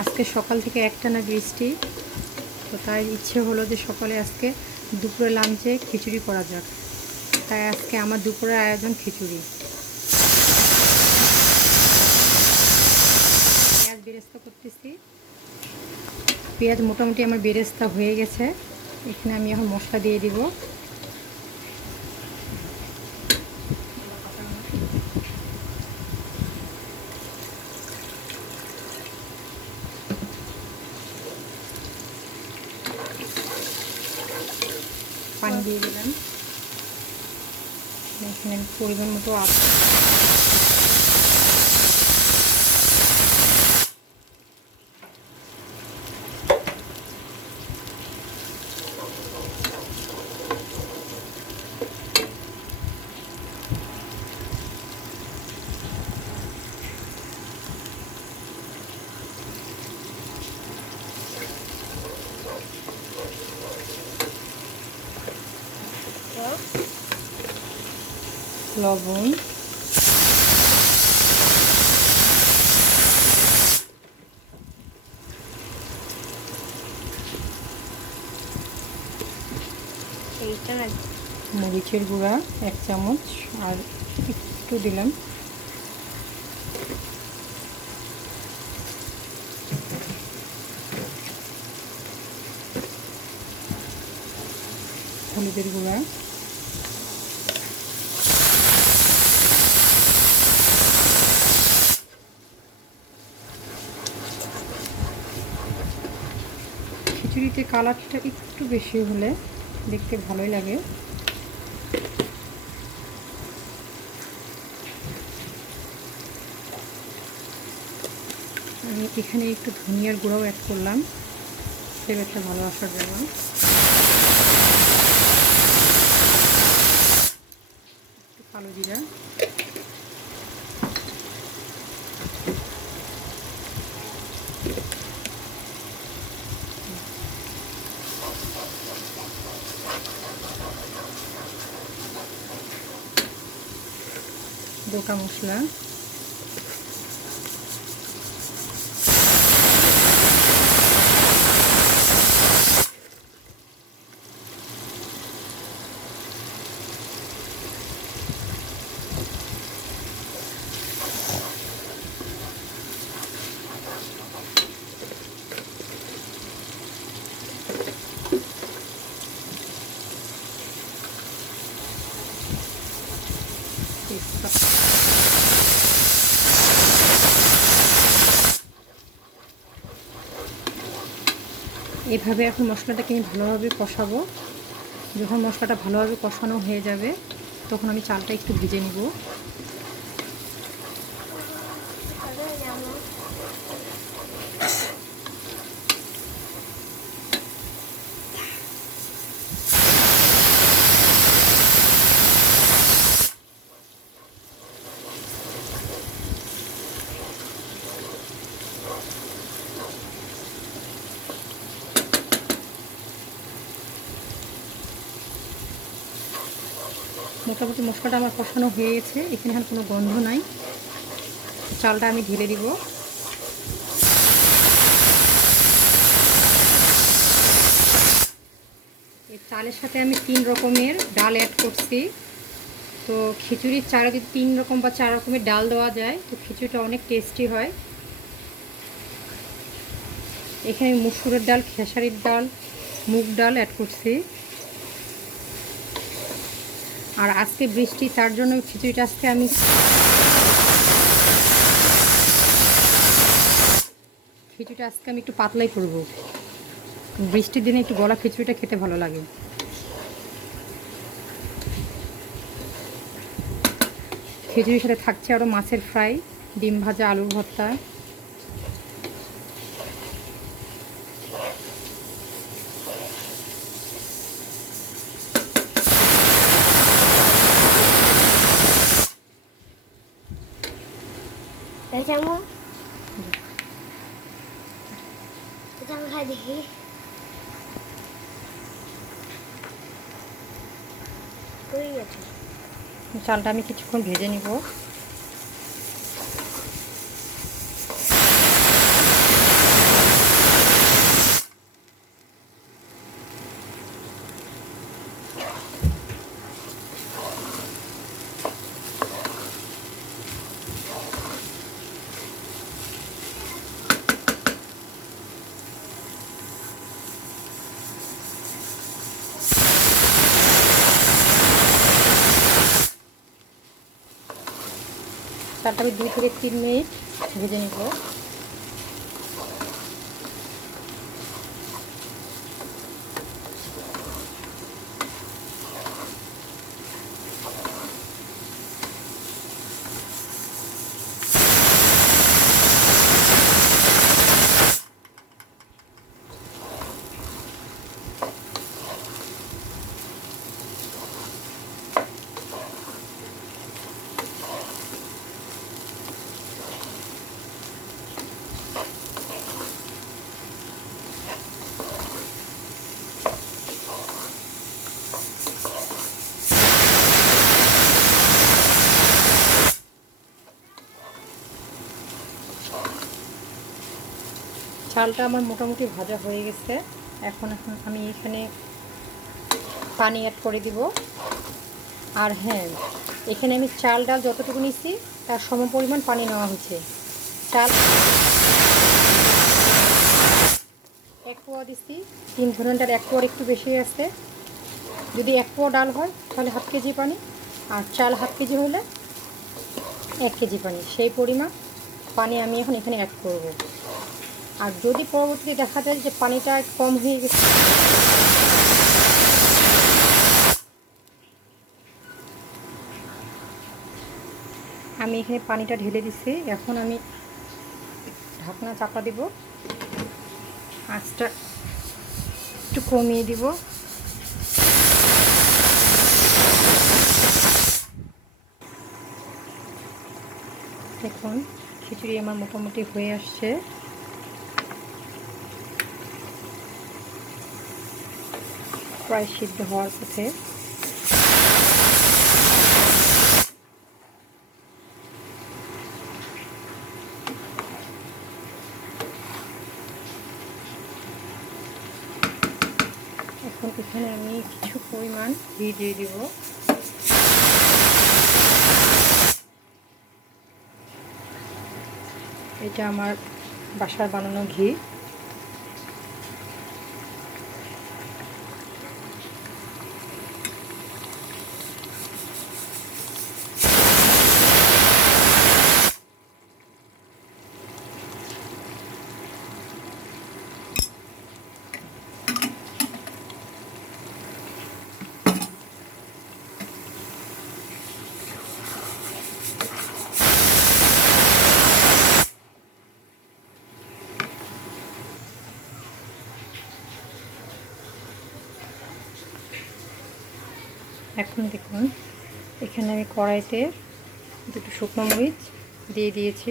আজকে সকাল থেকে একটানা বৃষ্টি, তো তাই ইচ্ছে হলো যে সকালে আজকে দুপুরে লাঞ্চে খিচুড়ি করা যাক। তাই আজকে আমার দুপুরের আয়োজন খিচুড়ি। পেঁয়াজ বেরেস্তা করতেছি। পেঁয়াজ মোটামুটি আমার বেরেস্তা হয়ে গেছে। এখানে আমি এখন মশলা দিয়ে দিব। পানি দিয়ে দিলাম। পরিমাণ মতো আপ লবণ। মরিচের গুঁড়া এক চামচ আর একটু দিলাম। হলুদের গুঁড়া। খিচুড়িতে কালারটা একটু বেশি হলে দেখতে ভালোই লাগে। আমি এখানে একটু ধনিয়ার গুঁড়াও অ্যাড করলাম। ফ্লেভারটা ভালো আসার জন্য। একটু কালো জিরা। দোকা মশলা তেজপাতা এভাবে এখন মশলাটাকে আমি ভালোভাবে কষাবো। যখন মশলাটা ভালোভাবে কষানো হয়ে যাবে, তখন আমি চালটা একটু ভিজে নিব। মোটামুটি মশলাটা আমার কষানো হয়ে গেছে এখানে আর কোনো গন্ধ নাই। চালটা আমি ঢেলে দিব। এই চালের সাথে আমি তিন রকমের ডাল অ্যাড করছি। তো খিচুড়ির যদি তিন রকম বা চার রকমের ডাল দেওয়া যায়, তো খিচুড়িটা অনেক টেস্টি হয়। এখানে মুসুরের ডাল, খেসারির ডাল, মুগ ডাল অ্যাড করছি। আর আজকে বৃষ্টি, তার জন্য খিচুড়িটা আজকে আমি খিচুড়িটা আজকে আমি একটু পাতলাই করব। বৃষ্টির দিনে একটু গলা খিচুড়িটা খেতে ভালো লাগে। খিচুড়ির সাথে থাকছে আরও মাছের ফ্রাই, ডিম ভাজা, আলুর ভর্তা। এই যেমন এটা আমি খাই দেখি। চালটা আমি কিছুক্ষণ ভেজে নিব। আমি দুই থেকে তিন মিনিট ভেজে নিব। চালটা আমার মোটামুটি ভাজা হয়ে গেছে। এখন এখন আমি এখানে পানি অ্যাড করে দিব। আর হ্যাঁ এখানে আমি চাল ডাল যতটুকু নিচ্ছি তার সম পরিমাণ পানি নেওয়া হয়েছে। চাল এক পোয়া দিচ্ছি তিন ধরনটার এক পোয়ার একটু বেশি আছে। যদি এক পোয়া ডাল হয়, তাহলে হাফ কেজি পানি, আর চাল হাফ কেজি হলে এক কেজি পানি। সেই পরিমাণ পানি আমি এখন এখানে অ্যাড করব। আর যদি পরবর্তীতে দেখা যায় যে পানিটা কম হয়ে গেছে আমি এখানে পানিটা ঢেলে দিচ্ছি এখন আমি ঢাকনা চাপা দিব। আঁচটা একটু কমিয়ে দিব। দেখুন, খিচুড়ি আমার মোটামুটি হয়ে আসছে। প্রায় সিদ্ধ হওয়ার পথে। এখন এখানে আমি কিছু পরিমাণ ঘি দিয়ে দিব। এটা আমার বাসার বানানো ঘি। এখন দেখুন, এখানে আমি কড়াইতে দুটো শুকনো মরিচ দিয়ে দিয়েছি।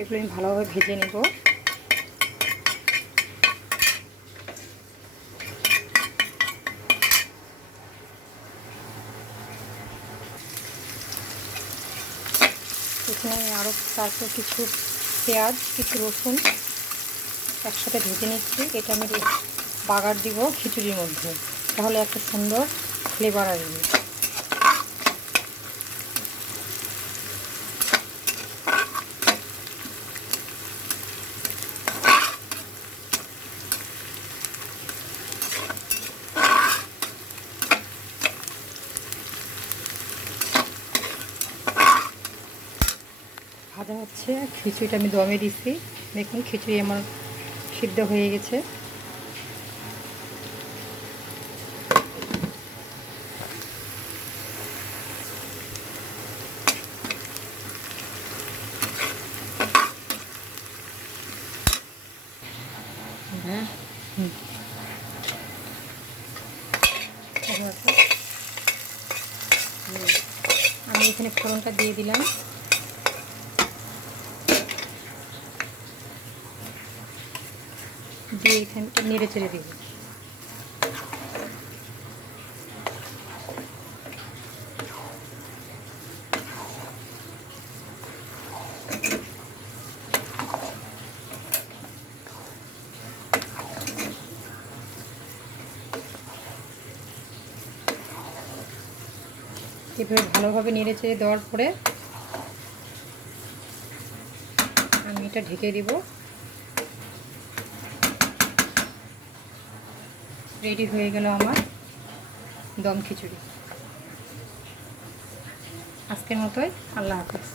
এগুলো আমি ভালোভাবে ভেজে নেব এখানে আমি আরও তারপর কিছু পেঁয়াজ, কিছু রসুন একসাথে ভেজে নিচ্ছি। এটা আমি বাগার দিব খিচুড়ির মধ্যে। তাহলে একটা সুন্দর ফ্লেভার আসবে। ভাজা হচ্ছে, খিচুড়িটা আমি দমে দিচ্ছি দেখুন, খিচুড়ি আমার সিদ্ধ হয়ে গেছে। হ্যাঁ আমি এখানে ফোড়নটা দিয়ে দিলাম। নেড়ে চেড়ে দিব। এভাবে ভালোভাবে নেড়ে চেড়ে দেওয়ার পরে আমি এটা ঢেকে দিব। রেডি হয়ে গেল আমার দম খিচুড়ি। আজকের মতোই আল্লাহ হাফেজ।